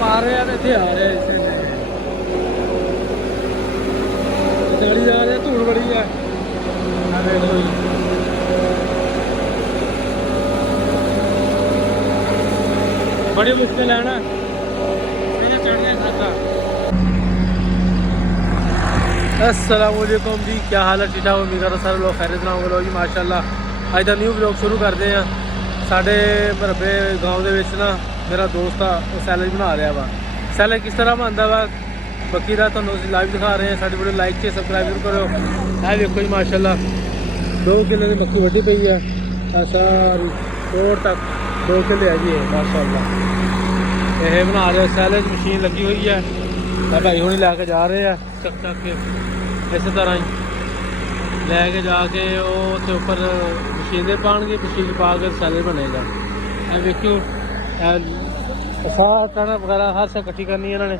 ਪਾ ਰਹੇ ਆ ਤੇ ਇੱਥੇ ਆ ਰਹੇ ਇਸੇ ਗਾੜੀ ਜਾ ਰਹੇ ਧੂੜ ਬੜੀ ਆ ਦੇਖ ਲਓ ਜੀ बड़ी मुश्किल है ना चढ़ने खाता। अस्सलामुअलैकुम जी, क्या हाल है? ठीक ठाक उम्मीद कर सारे लोग खैरियत नाल होवो जी माशाअल्लाह। अज दा न्यू ब्लॉग शुरू करते हैं। साढ़े मरबे गाँव के ना मेरा दोस्त आ वो सैलड बना रहा वा। सैलड किस तरह बनता वा बाकी का तुहानूं लाइव दिखा रहे हैं। साडी वीडियो लाइक से सबसक्राइब जरूर करो। है देखो जी माशाअल्लाह 2 किलो की मक्की वड्डी पई है सारी तोड़ तक 2 किलो है जी माशाअल्लाह। ये बना रहे सैलड मशीन लगी हुई है भाई हुणी लैके जा रहे हैं चक चक के इस तरह ही लैके जाके वो उपर मशीन दे पाएंगे मशीन पा के सैलड बनेगा। देखियो सारा कणक वगैरह हर शे इकट्ठी करनी है इन्होंने।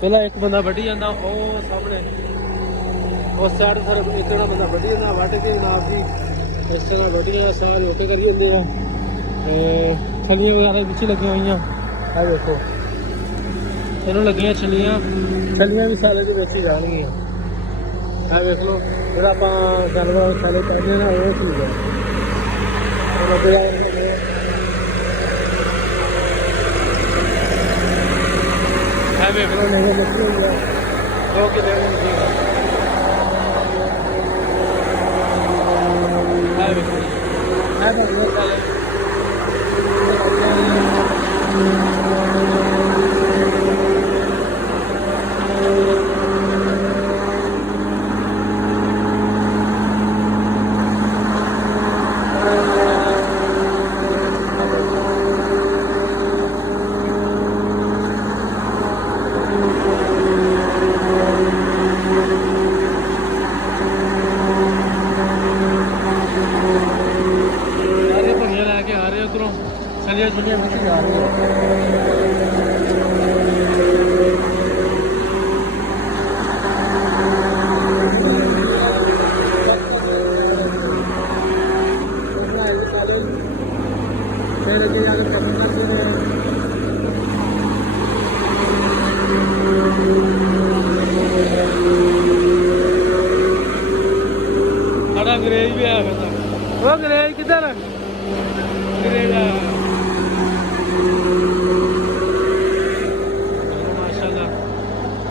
पहला एक बंदा वड्डी जाता वो सामने उस साइड सारा एक बंदा वड्डी जाता वड्ड के जनाब जी इस तरह वड्डियां सारी ओटे करी होंगे छलियां वगैरह पिछे लगी हुई है देखो इन्हों लगियां छलियां भी सैलड के बेची जाएंगियां। है देख लो जो आप गलबात सैलड कहते ना वो चीज़ है। देख लो नहीं मछली हुई है 2 किलो की है देखो है सैलड चलिए चलिए पीछे जा रही है। साढ़ा अंग्रेज भी आया था वो अंग्रेज किधर अंग्रेज आया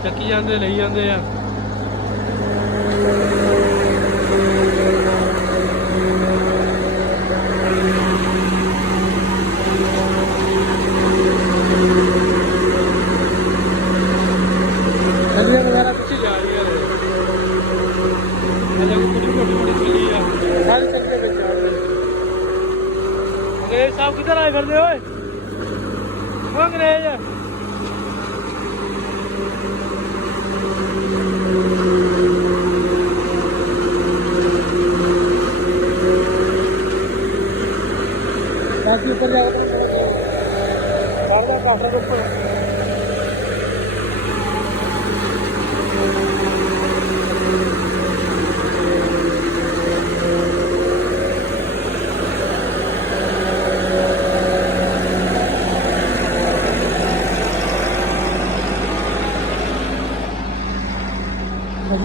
ਚੱਕੀ ਜਾਂਦੇ ਲਈ ਜਾਂਦੇ ਆ। ਛੱਲੀਆਂ ਵਗੈਰਾ ਪਿੱਛੇ ਜਾ ਰਹੀਆਂ ਨੇ ਹਲੇ ਛੋਟੀ ਛੱਲੀ ਆ ਸਾਰੀ ਚੱਕੇ ਵਿੱਚ ਆ ਰਹੇ। ਅੰਗਰੇਜ਼ ਸਾਹਿਬ ਕਿੱਧਰ ਆਏ ਫਿਰਦੇ ਓਏ ਉਹ ਅੰਗਰੇਜ਼ ऊपर जाकर काफड़ा के ऊपर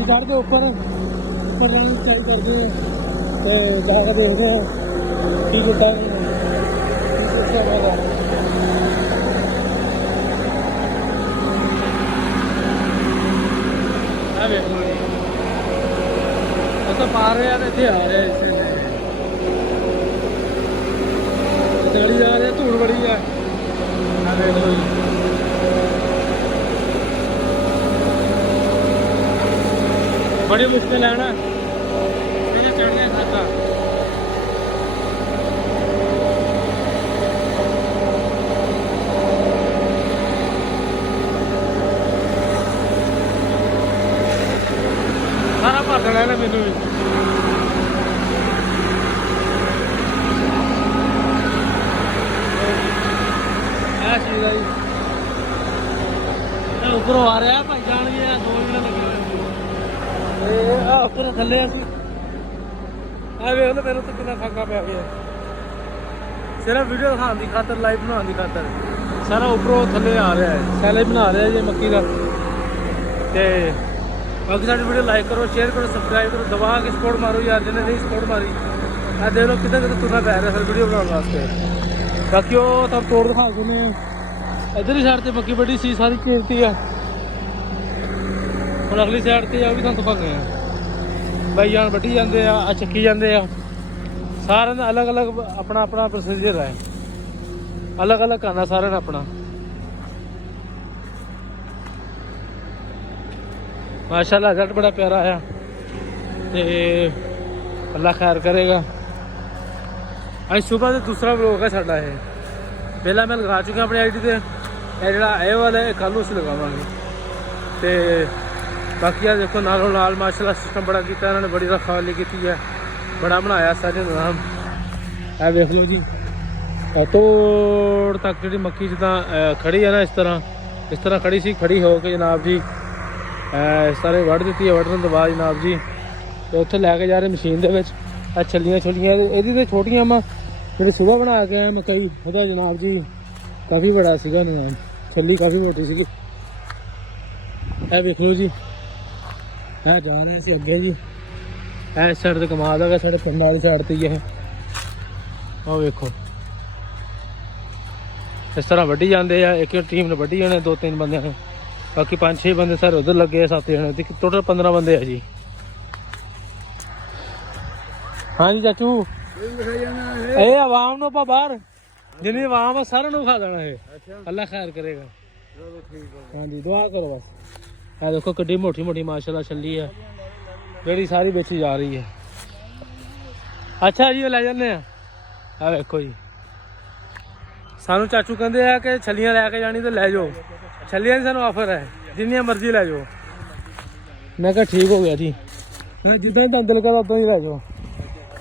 चढ़ के ऊपर चल करके जाकर देखते हैं की गुड्डा पा रहे हैं इतने आ रहे हैं इसे गाड़ी जा रहे धूड़ बड़ी है देख लो जी बड़ी मुश्किल है ना चढ़ने खाता। सारा भर देना है ना मैनू भी चीज़ है जी ऊपरों आ रहा है भाई जान गए 2 मिनट लगे हुए थले ਵੇਖ ਲਓ ਮੇਰੇ ਤੋਂ ਕਿੰਨਾ ਖਾਕਾ ਪੈ ਗਿਆ। सिर्फ वीडियो दिखाने की खातर लाइव बनाने की खातर ਸਾਰਾ ਉੱਪਰੋਂ ਥੱਲੇ ਆ ਰਿਹਾ ਹੈ। ਸੈਲੇਜ ਬਣਾ ਰਿਹਾ ਜੇ ਮੱਕੀ ਦਾ। ਤੇ ਬਾਕੀ ਸਾਡੀ ਵੀਡੀਓ ਲਾਈਕ ਕਰੋ, ਸ਼ੇਅਰ ਕਰੋ, ਸਬਸਕ੍ਰਾਈਬ ਕਰੋ, ਦਬਾ ਕੇ ਸਪੋਰਟ ਮਾਰੋ ਯਾਰ, ਜਿਹਨੇ ਨਹੀਂ ਸਪੋਰਟ ਮਾਰੀ। ਆ ਦੇਖ ਲਓ ਕਿੱਦਾਂ ਕਿੱਦਾਂ ਤੁਰਨਾ ਪੈ ਰਿਹਾ ਫਿਰ ਵੀਡੀਓ ਬਣਾਉਣ ਵਾਸਤੇ। ਬਾਕੀ ਉਹ ਤਾਂ ਤੋੜ ਦਿਖਾ ਦਿੰਦੇ ਆ। ਇੱਧਰ ਹੀ ਸਾਈਡ ਤੇ ਮੱਕੀ ਵੱਡੀ ਸੀ, ਸਾਰੀ ਕੀਰਤੀ ਆ। ਹੁਣ ਅਗਲੀ ਸਾਈਡ ਤੇ ਆ ਵੀ ਤੁਹਾਨੂੰ ਦਿਖਾਉਂਦੇ ਆ। ਬਾਈ ਜਾਨ ਵੱਢੀ ਜਾਂਦੇ ਆ, ਚੱਕੀ ਜਾਂਦੇ ਆ। ਸਾਰਿਆਂ ਦਾ ਅਲੱਗ ਅਲੱਗ ਆਪਣਾ ਆਪਣਾ ਪ੍ਰੋਸੀਜਰ ਹੈ, ਅਲੱਗ ਅਲੱਗ ਕਰਨਾ ਸਾਰਿਆਂ ਨੇ ਆਪਣਾ। ਮਾਸ਼ਾਅੱਲਾ ਰਿਜ਼ਲਟ ਬੜਾ ਪਿਆਰਾ ਆਇਆ ਤੇ ਅੱਲਾ ਖੈਰ ਕਰੇਗਾ। ਅੱਜ ਸਵੇਰ ਦਾ ਦੂਸਰਾ ਵਲੋਗ ਹੈ ਸਾਡਾ। ਇਹ ਪਹਿਲਾਂ ਮੈਂ ਲਗਾ ਚੁੱਕਿਆ ਆਪਣੀ ਆਈਡੀ ਤੇ। ਇਹ ਜਿਹੜਾ ਇਹ ਵਾਲਾ ਕੱਲ੍ਹ ਨੂੰ ਅਸੀਂ ਲਗਾਵਾਂਗੇ। ਤੇ ਬਾਕੀ ਆ ਦੇਖੋ ਨਾਲੋਂ ਨਾਲ ਮਾਸ਼ਾਅੱਲਾ ਸਿਸਟਮ ਬੜਾ ਕੀਤਾ ਇਹਨਾਂ ਨੇ, ਬੜੀ ਰਖਵਾਲੀ ਕੀਤੀ ਹੈ, ਬੜਾ ਬਣਾਇਆ ਸਾਰੇ ਨਿਜ਼ਾਮ। ਇਹ ਵੇਖ ਲਓ ਜੀ, ਤੋੜ ਤੱਕ ਜਿਹੜੀ ਮੱਕੀ ਜਿੱਦਾਂ ਖੜੀ ਹੈ ਨਾ, ਇਸ ਤਰ੍ਹਾਂ ਖੜੀ ਸੀ। ਖੜੀ ਹੋ ਕੇ ਜਨਾਬ ਜੀ ਸਾਰੇ ਵੱਢ ਦਿੱਤੀ ਹੈ। ਵੱਢਣ ਤੋਂ ਬਾਅਦ ਜਨਾਬ ਜੀ ਤੇ ਉੱਥੇ ਲੈ ਕੇ ਜਾ ਰਹੇ ਮਸ਼ੀਨ ਦੇ ਵਿੱਚ। ਆ ਛੱਲੀਆਂ ਇਹਦੀ ਤੇ ਛੋਟੀਆਂ ਵਾ ਜਿਹੜੀ ਸੁਬਾਹ ਬਣਾ ਕੇ ਆਇਆ ਮਕਈ, ਉਹਦਾ ਜਨਾਬ ਜੀ ਕਾਫੀ ਬੜਾ ਸੀਗਾ ਨਿਜ਼ਾਮ, ਛੱਲੀ ਕਾਫੀ ਵੱਡੀ ਸੀਗੀ। ਇਹ ਵੇਖ ਲਓ ਜੀ, ਇਹ ਜਾ ਰਹੇ ਸੀ ਅੱਗੇ ਜੀ। ਇਸ ਸਾਈਡ ਤੇ ਕਮਾਲ ਹੈਗਾ, ਸਾਡੇ ਪਿੰਡ ਵਾਲੀ ਸਾਈਡ ਤੇ ਹੀ ਇਹ। ਉਹ ਵੇਖੋ ਇਸ ਤਰ੍ਹਾਂ ਵੱਢੀ ਜਾਂਦੇ ਆ। ਇੱਕ ਟੀਮ ਨੇ ਵੱਢੀ ਜਾਣੇ, 2-3 ਬੰਦਿਆਂ ਨੇ। ਬਾਕੀ 5-6 ਬੰਦੇ ਸਾਰੇ ਉਧਰ ਲੱਗੇ ਆ, 7 ਜਣੇ। ਟੋਟਲ 15 ਬੰਦੇ ਆ ਜੀ। ਹਾਂਜੀ ਚਾਚੂ, ਇਹ ਆਵਾਮ ਨੂੰ ਆਪਾਂ ਬਾਹਰ ਜਿੰਨੀ ਆਵਾਮ ਆ ਸਾਰਿਆਂ ਨੂੰ ਖਾ ਦੇਣਾ ਇਹ। ਅੱਲਾ ਖੈਰ ਕਰੇਗਾ। ਹਾਂਜੀ ਦੁਆ ਕਰੋ ਬਸ। ਇਹ ਦੇਖੋ ਕਿੱਡੀ ਮੋਟੀ ਮੋਟੀ ਮਾਸ਼ਾਅੱਲਾ ਛੱਲੀ ਆ, ਜਿਹੜੀ ਸਾਰੀ ਵਿੱਚ ਜਾ ਰਹੀ ਹੈ। ਅੱਛਾ ਜੀ ਉਹ ਲੈ ਜਾਂਦੇ ਆ। ਆ ਵੇਖੋ ਜੀ, ਸਾਨੂੰ ਚਾਚੂ ਕਹਿੰਦੇ ਆ ਕਿ ਛੱਲੀਆਂ ਲੈ ਕੇ ਜਾਣੀ ਤੇ ਲੈ ਜਾਓ। ਛੱਲੀਆਂ ਦੀ ਸਾਨੂੰ ਆਫਰ ਹੈ, ਜਿੰਨੀਆਂ ਮਰਜ਼ੀ ਲੈ ਜਾਓ। ਮੈਂ ਕਿਹਾ ਠੀਕ ਹੋ ਗਿਆ ਜੀ, ਜਿੱਦਾਂ ਦਾ ਦਿਲ ਕਰਦਾ ਉਦਾਂ ਹੀ ਲੈ ਜਾਓ।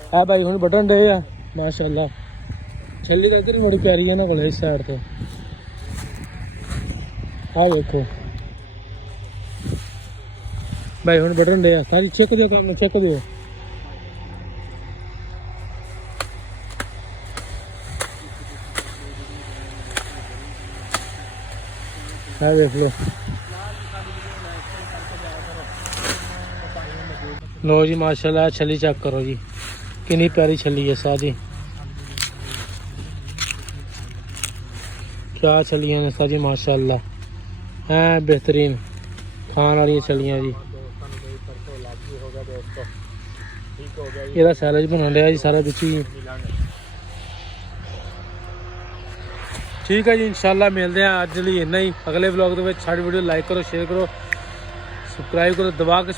ਇਹ ਭਾਈ ਹੁਣ ਵੱਢਣ ਡੇ ਆ ਮਾਸ਼ਾਅੱਲਾ। ਛੱਲੀ ਤਾਂ ਇੱਧਰ ਬੜੀ ਪਿਆਰੀ ਹੈ ਇਹਨਾਂ ਕੋਲ ਇਸ ਸਾਈਡ ਤੇ। ਆਹ ਵੇਖੋ ਭਾਈ ਹੁਣ ਵੱਢਣ ਡੇ ਆ ਸਾਰੀ। ਚੈੱਕ ਦਿਓ ਕੰਮ, ਚੈੱਕ ਦਿਓ। ਆ ਵੇਖ ਲਓ। लो जी माशाल्लाह छली चेक करो जी, कितनी प्यारी छली है साजी। क्या छलियां ने साजी माशाल्लाह, हैं बेहतरीन खान वाली छलियां जी। ਇਹਦਾ ਸੈਲੇਜ ਬਣਾ ਲਿਆ ਜੀ ਸਾਰਾ ਵਿੱਚ ਹੀ। ਠੀਕ ਹੈ ਜੀ, ਇਨਸ਼ਾਅੱਲਾ ਮਿਲਦੇ ਆ। ਅੱਜ ਲਈ ਇੰਨਾ ਹੀ। ਅਗਲੇ ਵਲੌਗ ਦੇ ਵਿੱਚ ਸਾਡੀ ਵੀਡੀਓ ਲਾਈਕ ਕਰੋ, ਸ਼ੇਅਰ ਕਰੋ, ਸਬਸਕ੍ਰਾਈਬ ਕਰੋ, ਦਬਾ ਕੇ